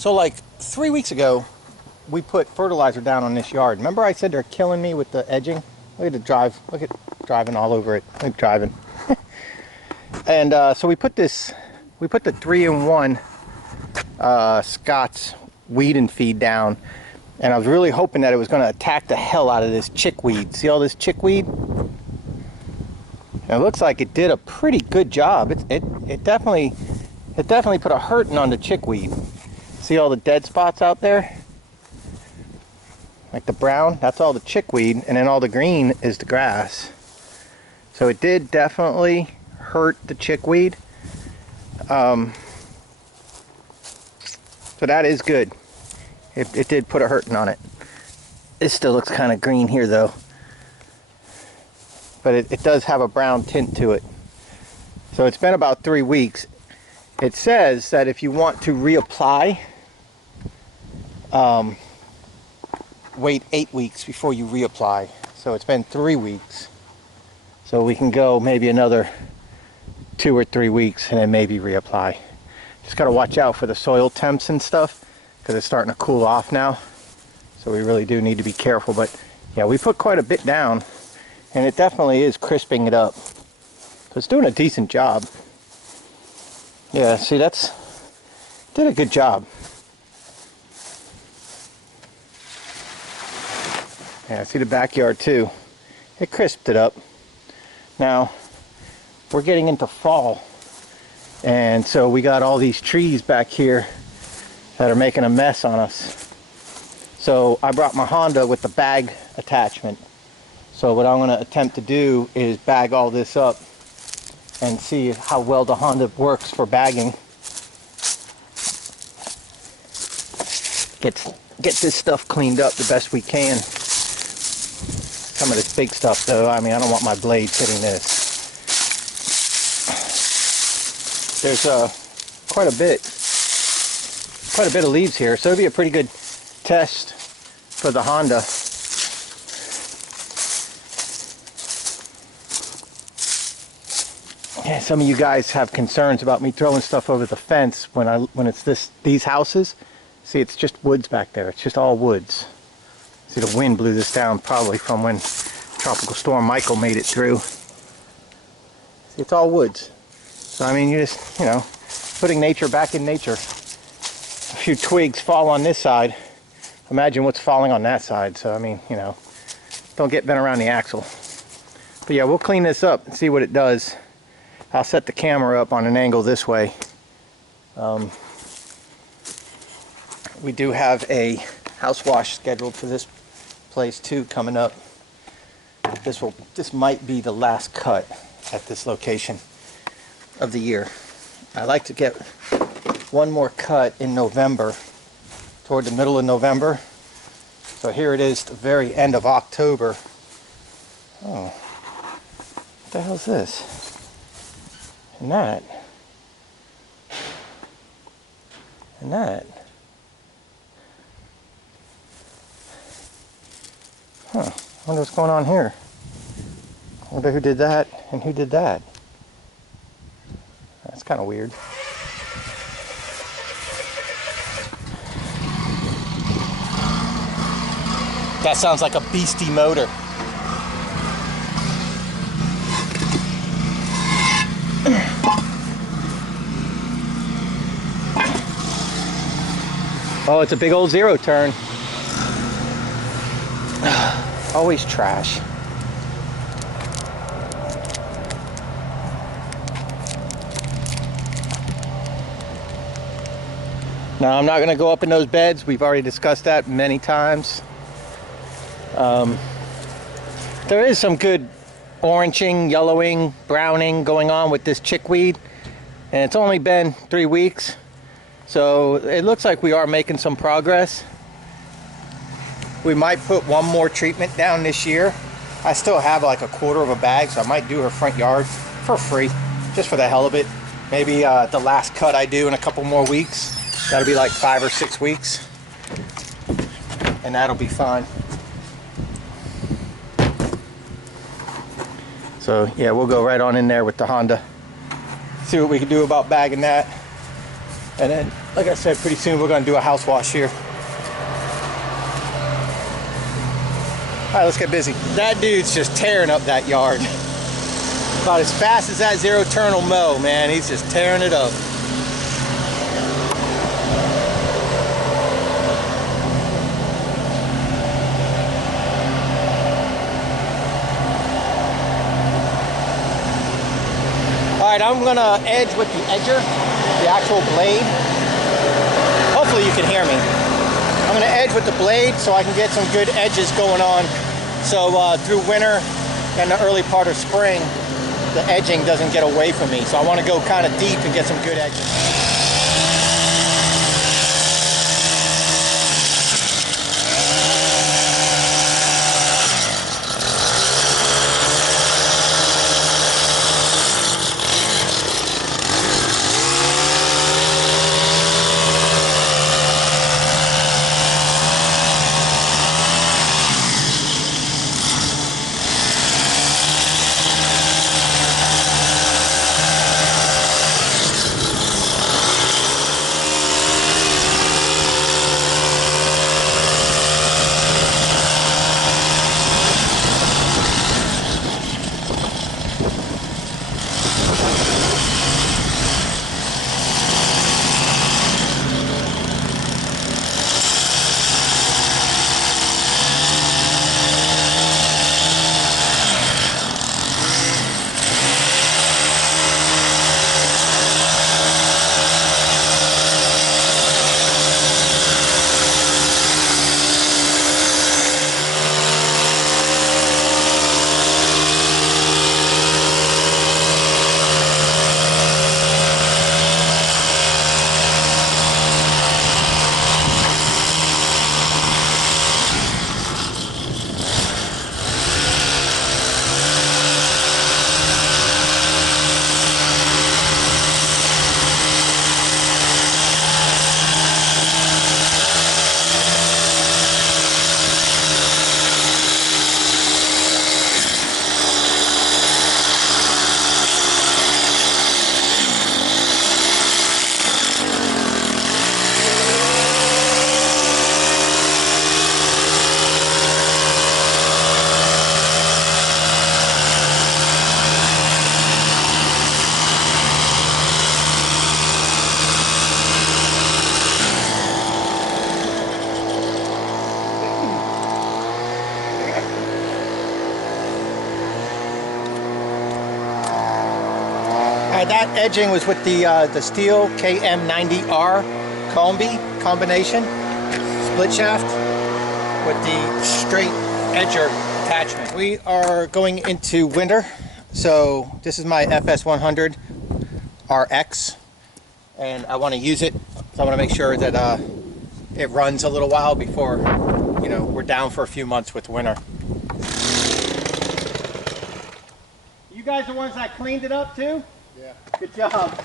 So like 3 weeks ago, we put fertilizer down on this yard. Remember I said they're killing me with the edging? Look at the drive. Look at driving all over it. Look, driving. And so we put the 3-in-1 Scott's weed and feed down. And I was really hoping that it was going to attack the hell out of this chickweed. See all this chickweed? And it looks like it did a pretty good job. It definitely put a hurting on the chickweed. See all the dead spots out there? Like the brown, that's all the chickweed, and then all the green is the grass. So it did definitely hurt the chickweed. So that is good. It did put a hurting on it. It still looks kind of green here though. But it does have a brown tint to it. So it's been about 3 weeks. It says that if you want to reapply, wait 8 weeks before you reapply. So it's been 3 weeks. So we can go maybe another 2 or 3 weeks and then maybe reapply. Just got to watch out for the soil temps and stuff because it's starting to cool off now. So we really do need to be careful. But yeah, we put quite a bit down and it definitely is crisping it up. So it's doing a decent job. Yeah, see, did a good job. Yeah, see the backyard too. It crisped it up. Now, we're getting into fall. And so we got all these trees back here that are making a mess on us. So I brought my Honda with the bag attachment. So what I'm going to attempt to do is bag all this up and see how well the Honda works for bagging. Get this stuff cleaned up the best we can. Some of this big stuff though, I mean, I don't want my blades hitting this. There's quite a bit of leaves here, so it'll be a pretty good test for the Honda. Yeah, some of you guys have concerns about me throwing stuff over the fence when it's these houses. See, it's just woods back there. It's just all woods. See, the wind blew this down probably from when Tropical Storm Michael made it through. See, it's all woods. So, I mean, you just, you know, putting nature back in nature. A few twigs fall on this side. Imagine what's falling on that side. So, I mean, you know, don't get bent around the axle. But yeah, we'll clean this up and see what it does. I'll set the camera up on an angle this way. We do have a house wash scheduled for this place too coming up. This might be the last cut at this location of the year. I like to get one more cut in November, toward the middle of November. So here it is, the very end of October. Oh, what the hell is this? And that. And that. Huh, I wonder what's going on here. I wonder who did that and who did that. That's kind of weird. That sounds like a beastie motor. Oh, it's a big old zero turn. Always trash. Now, I'm not going to go up in those beds. We've already discussed that many times. There is some good oranging, yellowing, browning going on with this chickweed. And it's only been 3 weeks. So it looks like we are making some progress. We might put one more treatment down this year. I still have like a quarter of a bag, so I might do her front yard for free, just for the hell of it. Maybe the last cut I do in a couple more weeks. That'll be like 5 or 6 weeks. And that'll be fine. So yeah, we'll go right on in there with the Honda. See what we can do about bagging that. And then, like I said, pretty soon we're going to do a house wash here. All right, let's get busy. That dude's just tearing up that yard. About as fast as that zero turn will mow, man. He's just tearing it up. Alright, I'm gonna edge with the edger, the actual blade. Hopefully you can hear me. I'm gonna edge with the blade so I can get some good edges going on. So through winter and the early part of spring, the edging doesn't get away from me. So I want to go kind of deep and get some good edges. That edging was with the steel KM90R combi combination split shaft with the straight edger attachment. We are going into winter, so this is my FS100 RX, and I want to use it. So I want to make sure that it runs a little while before, you know, we're down for a few months with winter. You guys the ones that cleaned it up too? Yeah. Good job.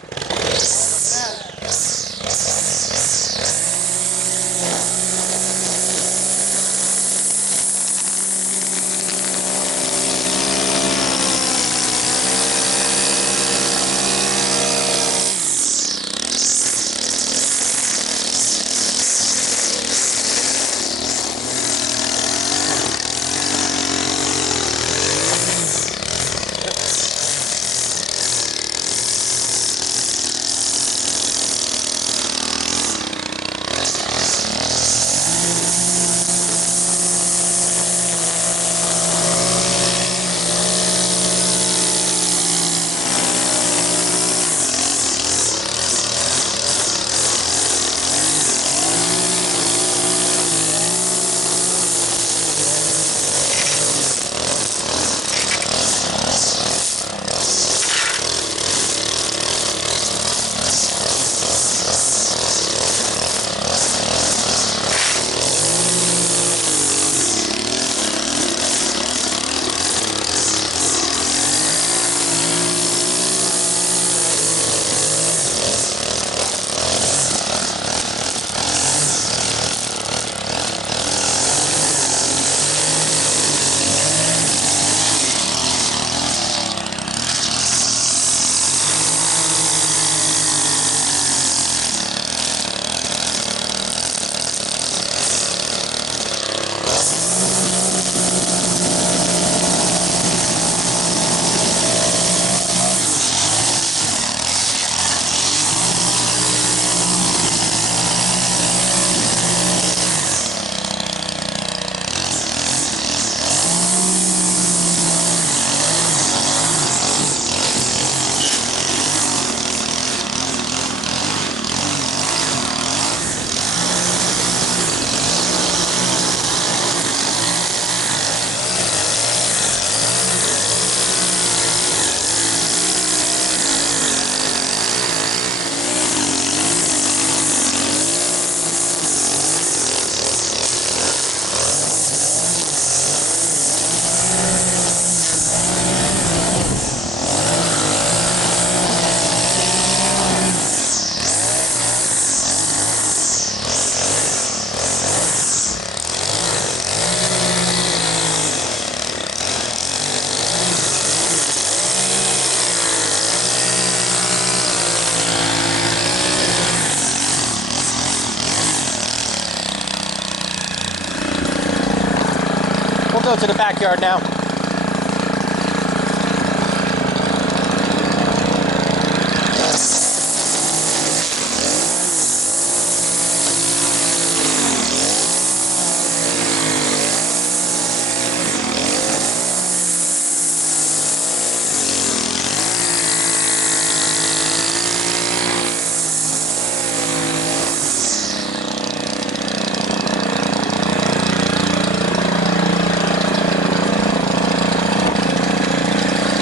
go to the backyard now.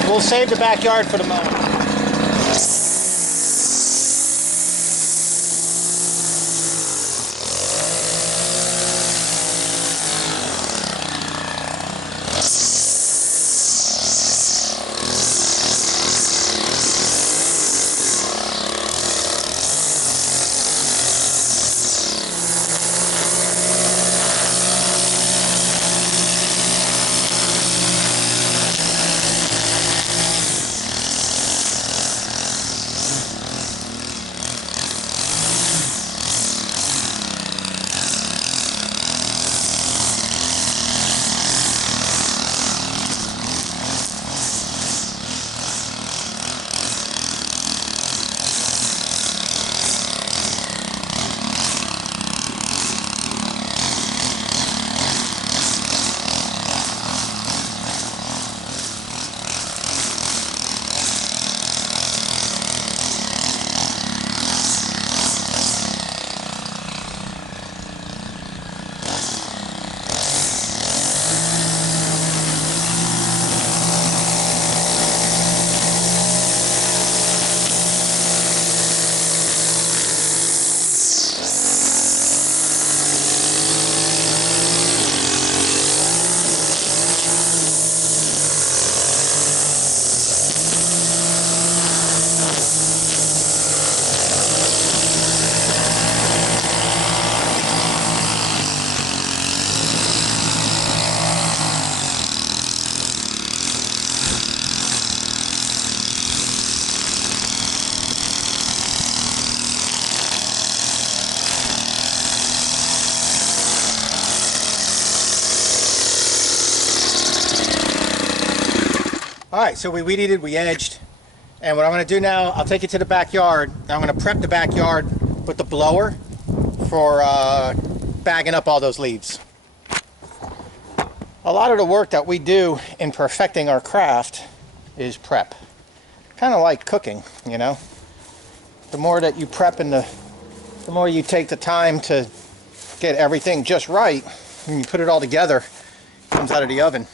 We'll save the backyard for the moment. Alright, so we weed eated, we edged, and what I'm going to do now, I'll take it to the backyard. I'm going to prep the backyard with the blower for bagging up all those leaves. A lot of the work that we do in perfecting our craft is prep. Kind of like cooking, you know. The more that you prep and the more you take the time to get everything just right, and you put it all together, it comes out of the oven.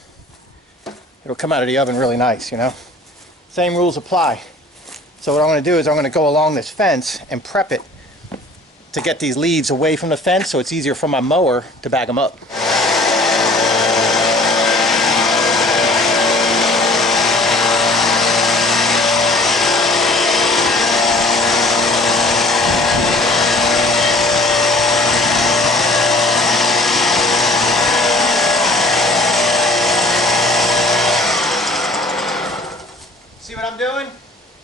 It'll come out of the oven really nice, you know. Same rules apply. So what I'm going to do is I'm going to go along this fence and prep it to get these leaves away from the fence so it's easier for my mower to bag them up. See what I'm doing?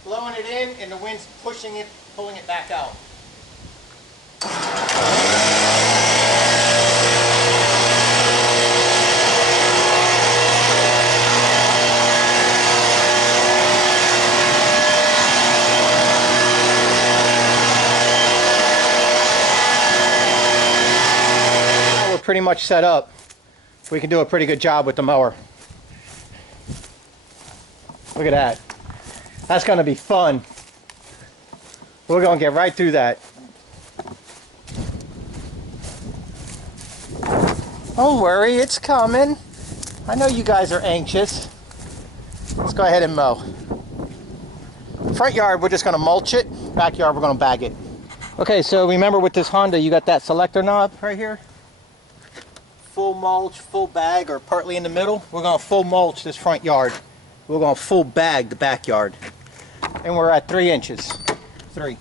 Blowing it in and the wind's pushing it, pulling it back out. Now we're pretty much set up. We can do a pretty good job with the mower. Look at that. That's going to be fun. We're going to get right through that. Don't worry, it's coming. I know you guys are anxious. Let's go ahead and mow. Front yard, we're just going to mulch it. Backyard, we're going to bag it. Okay, so remember with this Honda, you got that selector knob right here. Full mulch, full bag, or partly in the middle. We're going to full mulch this front yard. We're going to full bag the backyard. And we're at 3 inches. 3.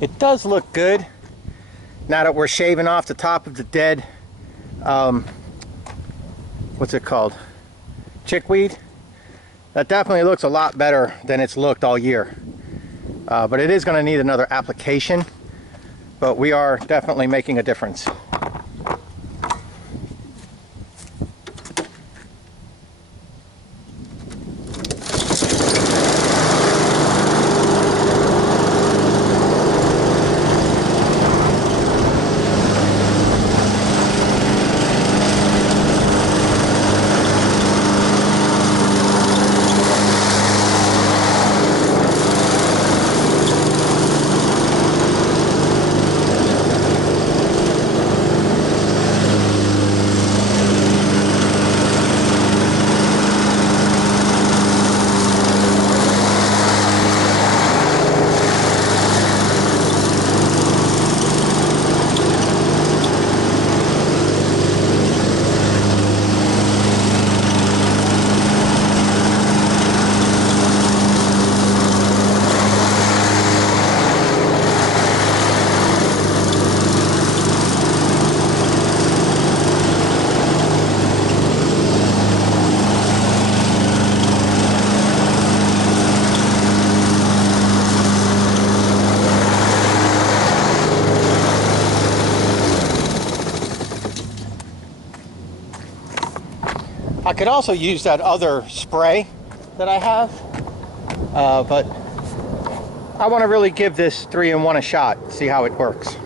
It does look good now that we're shaving off the top of the dead, what's it called? Chickweed. That definitely looks a lot better than it's looked all year. But it is going to need another application, but we are definitely making a difference. I could also use that other spray that I have, but I want to really give this 3-in-1 a shot, see how it works.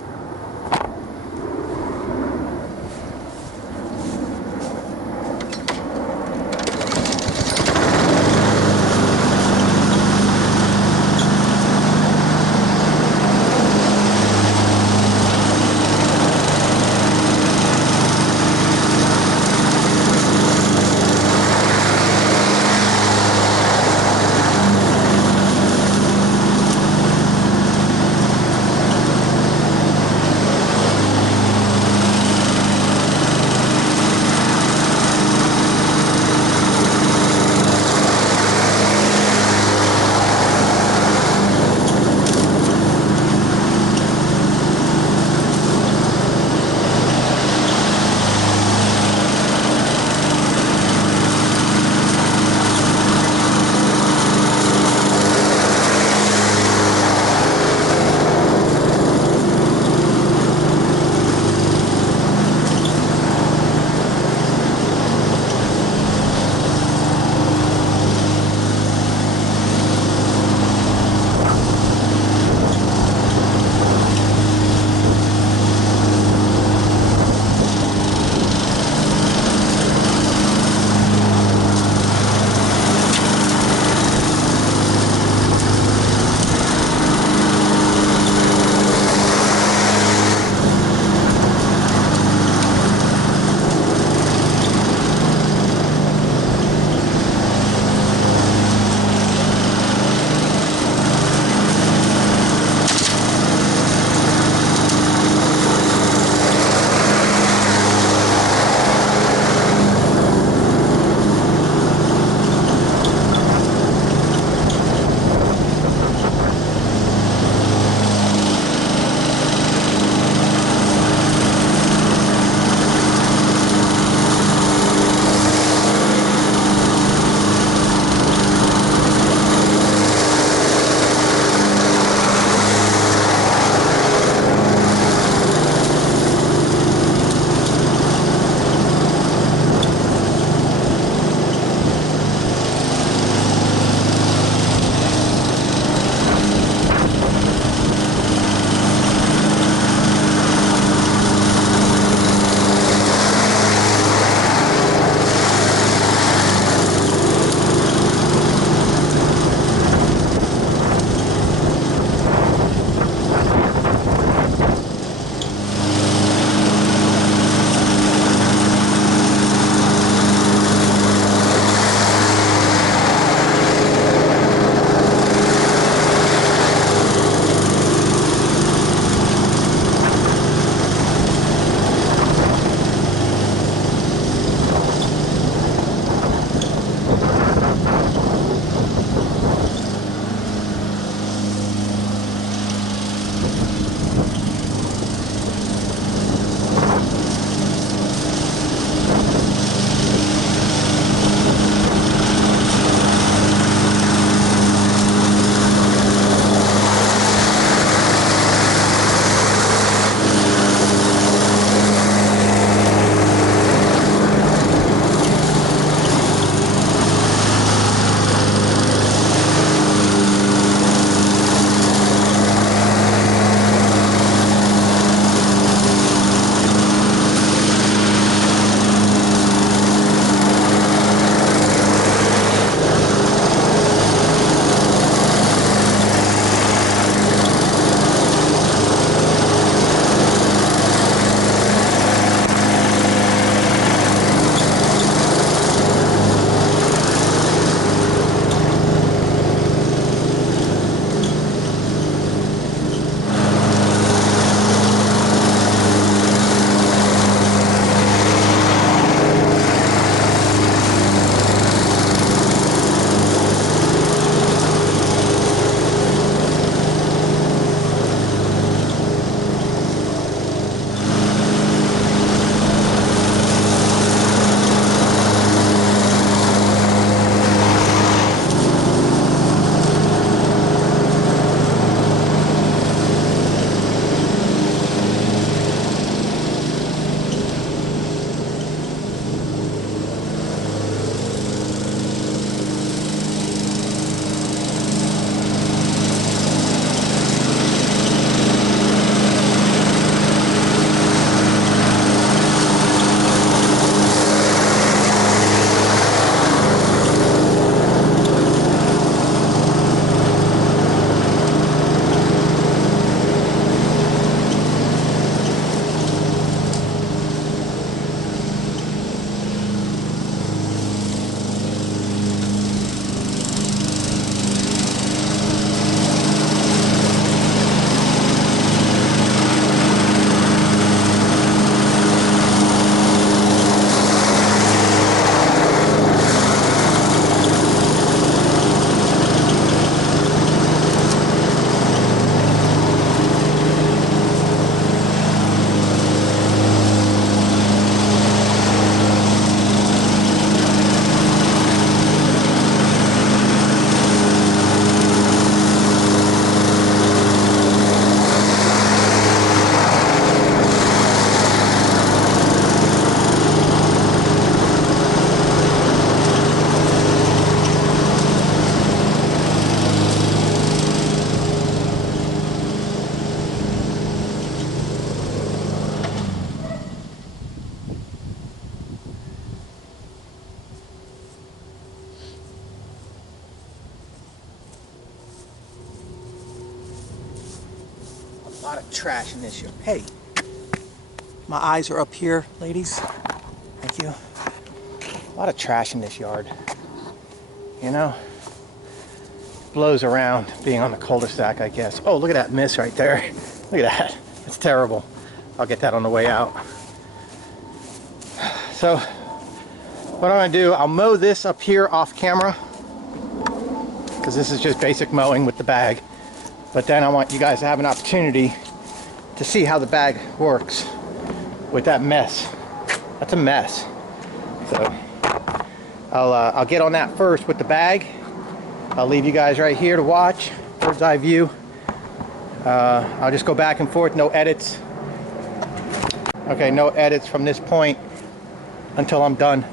A lot of trash in this yard. Hey, my eyes are up here, ladies. Thank you. A lot of trash in this yard. You know? Blows around being on the cul-de-sac, I guess. Oh, look at that mist right there. Look at that. It's terrible. I'll get that on the way out. So, what I'm going to do, I'll mow this up here off camera. Because this is just basic mowing with the bag. But then I want you guys to have an opportunity to see how the bag works with that mess. That's a mess. So I'll get on that first with the bag. I'll leave you guys right here to watch, bird's eye view. I'll just go back and forth, no edits. Okay, no edits from this point until I'm done.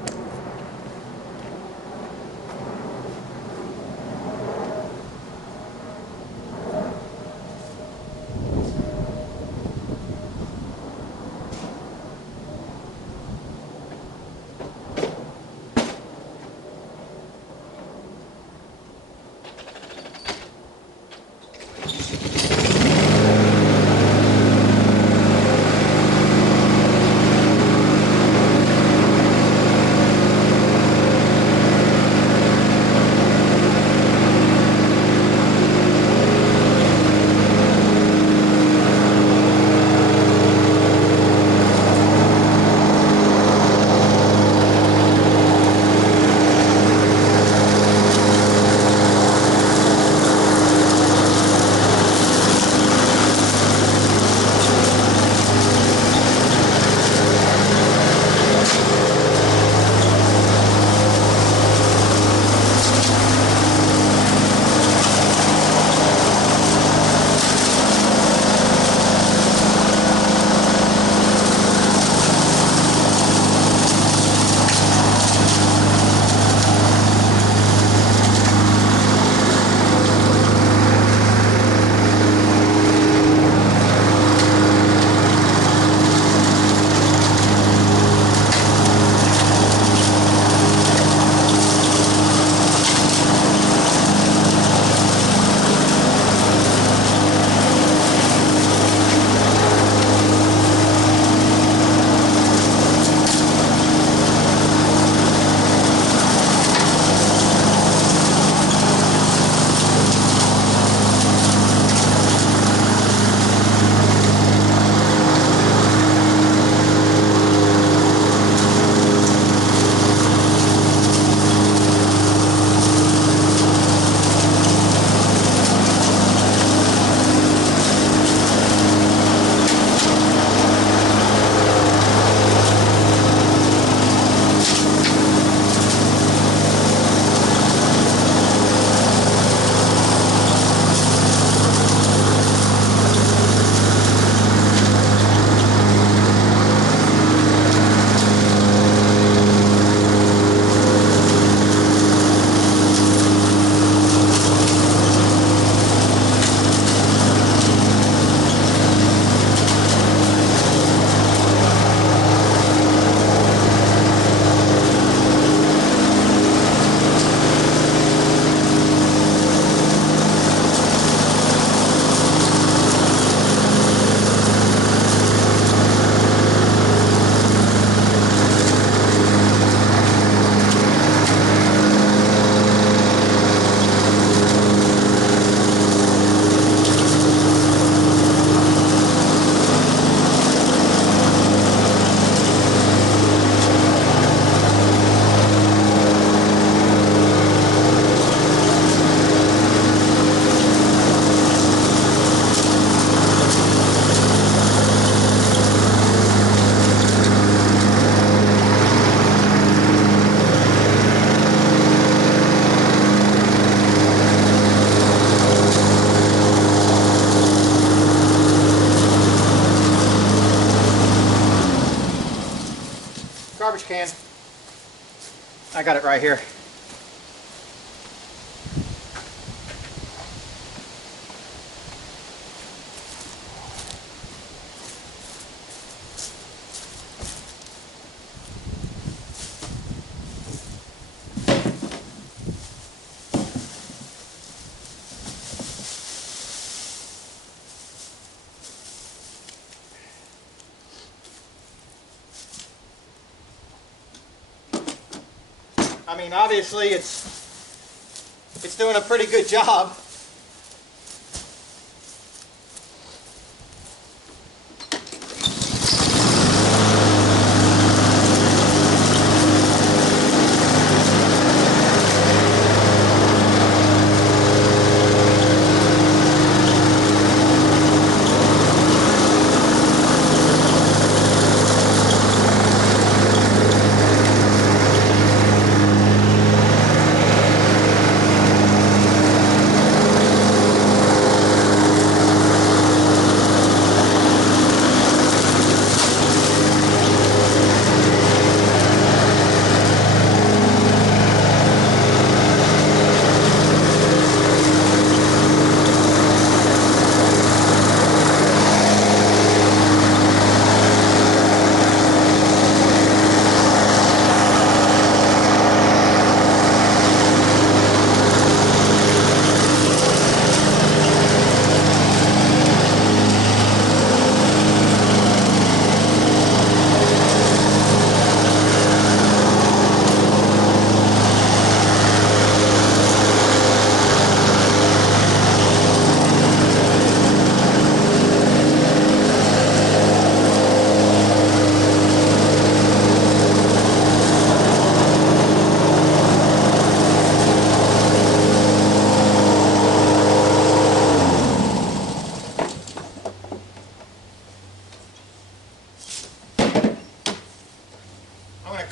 Garbage can. I got it right here. I mean, obviously it's doing a pretty good job.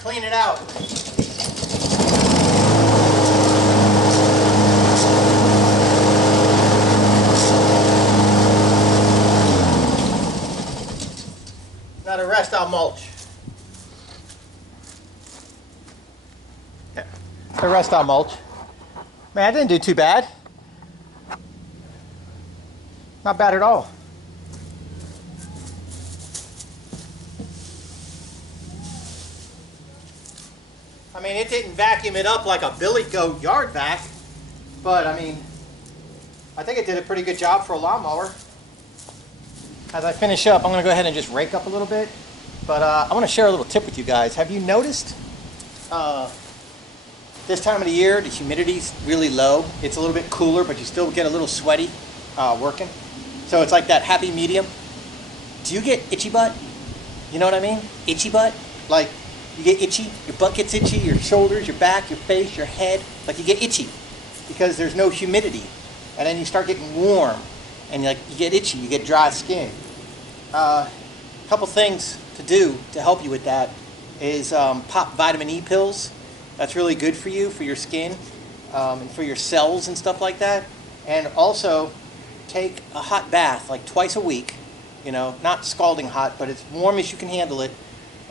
Clean it out. Now the rest I'll mulch. Yeah. The rest I'll mulch. Man, I didn't do too bad. Not bad at all. I mean, it didn't vacuum it up like a Billy Goat yard vac, but I mean, I think it did a pretty good job for a lawnmower. As I finish up, I'm going to go ahead and just rake up a little bit, but I want to share a little tip with you guys. Have you noticed this time of the year, the humidity's really low. It's a little bit cooler, but you still get a little sweaty working. So it's like that happy medium. Do you get itchy butt? You know what I mean? Itchy butt? Like, you get itchy, your butt gets itchy, your shoulders, your back, your face, your head, like you get itchy because there's no humidity. And then you start getting warm and you get itchy, you get dry skin. A couple things to do to help you with that is pop vitamin E pills. That's really good for you, for your skin, and for your cells and stuff like that. And also take a hot bath like twice a week, you know, not scalding hot, but as warm as you can handle it,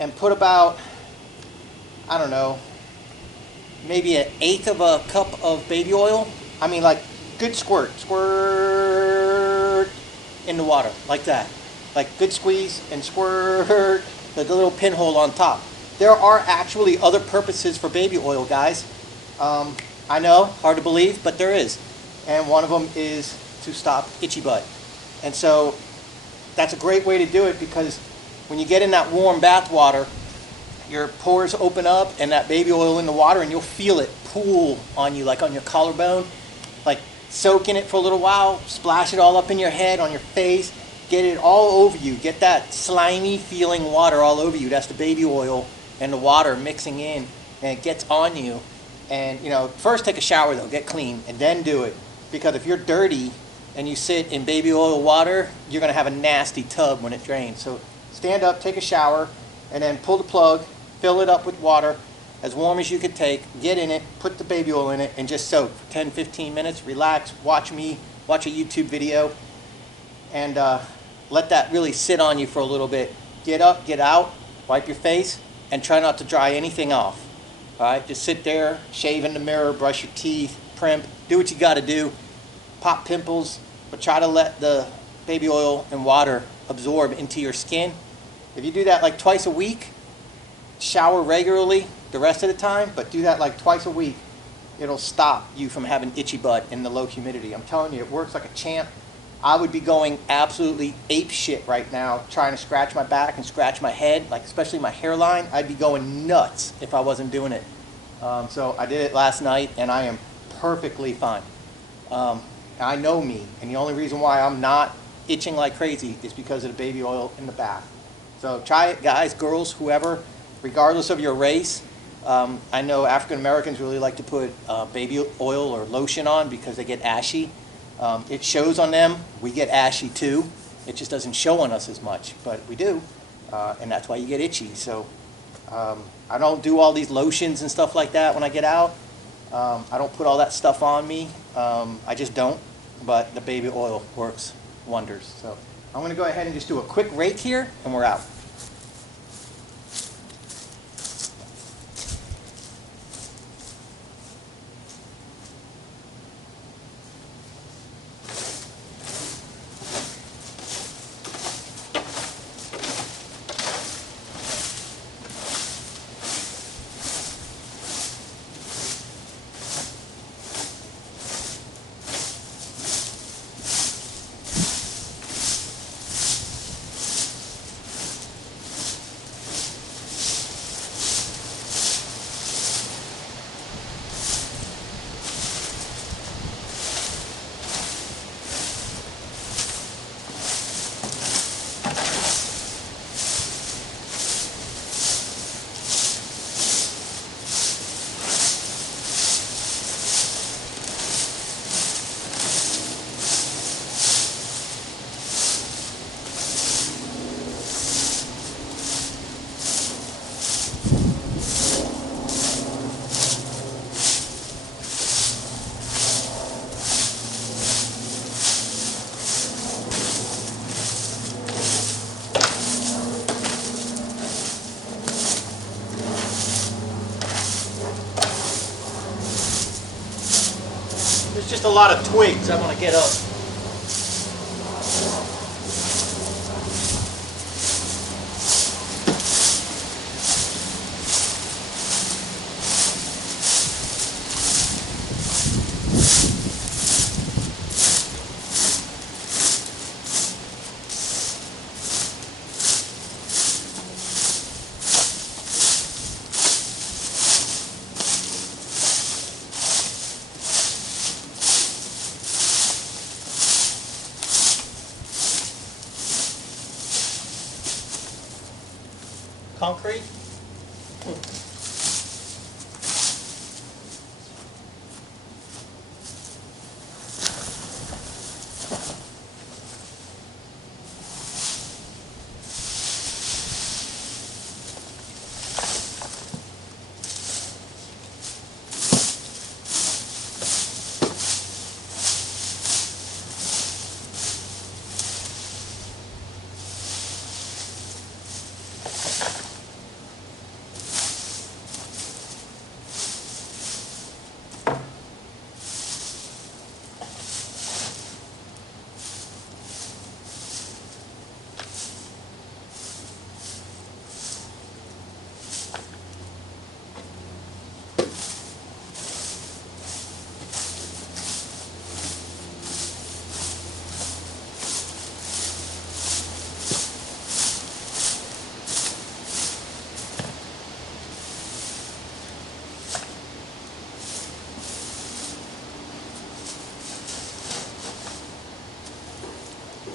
and put about, I don't know, maybe 1/8 of a cup of baby oil. I mean, like, good squirt in the water, like that. Like, good squeeze and squirt the little pinhole on top. There are actually other purposes for baby oil, guys. I know, hard to believe, but there is. And one of them is to stop itchy butt. And so that's a great way to do it, because when you get in that warm bath water, your pores open up and that baby oil in the water, and you'll feel it pool on you, like on your collarbone. Like, soak in it for a little while, splash it all up in your head, on your face, get it all over you. Get that slimy feeling water all over you. That's the baby oil and the water mixing in, and it gets on you. And, you know, first take a shower though, get clean, and then do it. Because if you're dirty and you sit in baby oil water, you're gonna have a nasty tub when it drains. So stand up, take a shower, and then pull the plug, fill it up with water as warm as you could take, get in it, put the baby oil in it, and just soak for 10-15 minutes, relax, watch me, watch a YouTube video, and let that really sit on you for a little bit. Get up, get out, wipe your face, and try not to dry anything off. All right, just sit there, shave in the mirror, brush your teeth, primp, do what you gotta do, pop pimples, but try to let the baby oil and water absorb into your skin. If you do that like twice a week, shower regularly the rest of the time, but do that like twice a week, it'll stop you from having itchy butt in the low humidity. I'm telling you, it works like a champ. I would be going absolutely ape shit right now, trying to scratch my back and scratch my head, like especially my hairline. I'd be going nuts if I wasn't doing it. So I did it last night, and I am perfectly fine. I know me, and the only reason why I'm not itching like crazy is because of the baby oil in the bath. So try it, guys, girls, whoever, regardless of your race. I know African Americans really like to put baby oil or lotion on because they get ashy. It shows on them. We get ashy too. It just doesn't show on us as much, but we do, and that's why you get itchy. So I don't do all these lotions and stuff like that when I get out. I don't put all that stuff on me. I just don't, but the baby oil works wonders. So I'm going to go ahead and just do a quick rake here, and we're out. There's just a lot of twigs I want to get up. Concrete.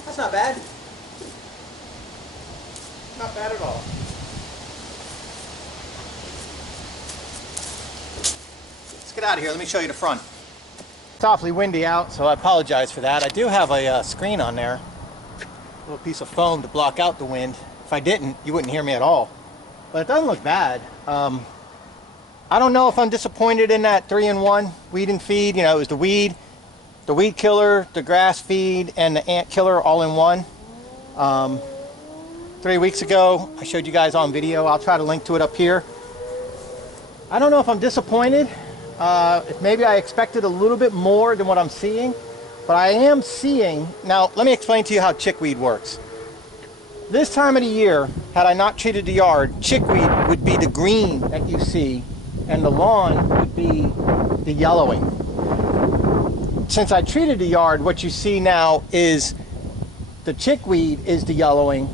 That's not bad. Not bad at all. Let's get out of here. Let me show you the front. It's awfully windy out, so I apologize for that. I do have a screen on there, a little piece of foam to block out the wind. If I didn't, you wouldn't hear me at all. But it doesn't look bad. I don't know if I'm disappointed in that 3-in-1 weed and feed. You know, it was the weed killer, the grass feed, and the ant killer all in one. 3 weeks ago, I showed you guys on video. I'll try to link to it up here. I don't know if I'm disappointed. If maybe I expected a little bit more than what I'm seeing, but I am seeing. Now, let me explain to you how chickweed works. This time of the year, had I not treated the yard, chickweed would be the green that you see, and the lawn would be the yellowing. Since I treated the yard, what you see now is the chickweed is the yellowing,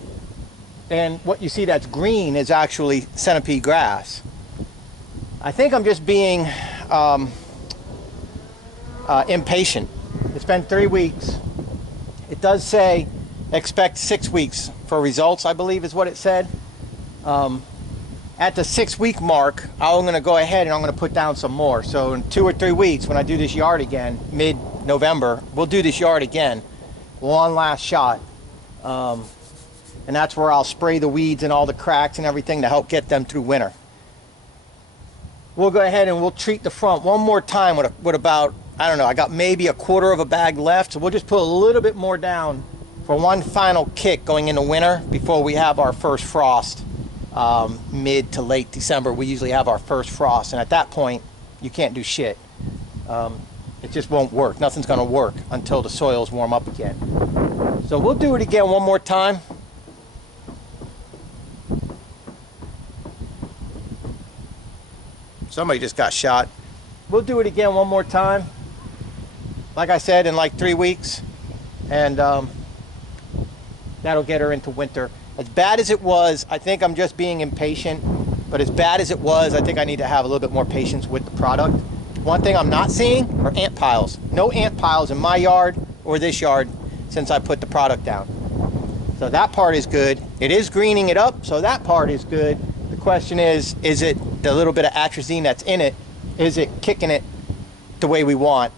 and what you see that's green is actually centipede grass. I think I'm just being impatient. It's been 3 weeks. It does say expect 6 weeks for results, I believe is what it said. At the 6-week mark, I'm going to go ahead and I'm going to put down some more. So in 2 or 3 weeks, when I do this yard again, mid-November, we'll do this yard again. One last shot. And that's where I'll spray the weeds and all the cracks and everything to help get them through winter. We'll go ahead and we'll treat the front one more time with about, I don't know, I got maybe a quarter of a bag left. So we'll just put a little bit more down for one final kick going into winter before we have our first frost. Mid to late December, we usually have our first frost. And at that point, you can't do shit. It just won't work. Nothing's going to work until the soils warm up again. So we'll do it again one more time. Somebody just got shot. We'll do it again one more time. Like I said, in like 3 weeks. And that'll get her into winter. As bad as it was, I think I'm just being impatient. But as bad as it was, I think I need to have a little bit more patience with the product. One thing I'm not seeing are ant piles. No ant piles in my yard or this yard since I put the product down. So that part is good. It is greening it up, so that part is good. The question is it the little bit of atrazine that's in it, is it kicking it the way we want?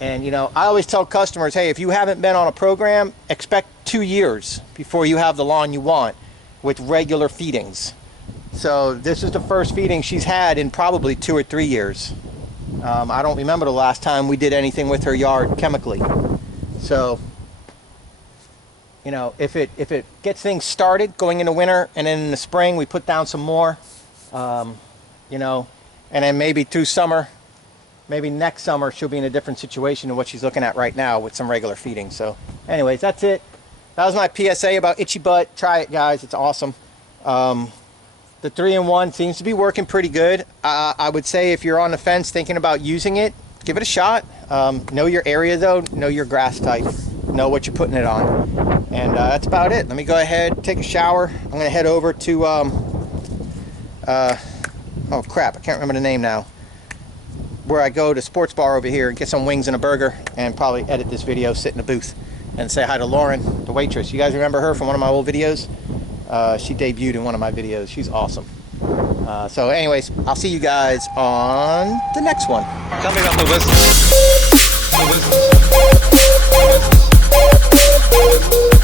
And you know, I always tell customers, hey, if you haven't been on a program, expect 2 years before you have the lawn you want with regular feedings. So this is the first feeding she's had in probably 2 or 3 years. I don't remember the last time we did anything with her yard chemically. So, you know, if it gets things started going into winter, and then in the spring we put down some more, you know, and then maybe through summer, maybe next summer she'll be in a different situation than what she's looking at right now with some regular feeding. So anyways, that's it. That was my PSA about itchy butt. Try it, guys. It's awesome. The 3-in-1 seems to be working pretty good. I would say if you're on the fence thinking about using it, give it a shot. Know your area though, know your grass type, know what you're putting it on. And that's about it. Let me go ahead, take a shower. I'm gonna head over to, oh crap, I can't remember the name now. Where I go to Sports Bar over here and get some wings and a burger and probably edit this video, sit in the booth and say hi to Lauren, the waitress. You guys remember her from one of my old videos? She debuted in one of my videos. She's awesome. So anyways, I'll see you guys on the next one. Tell me about the business.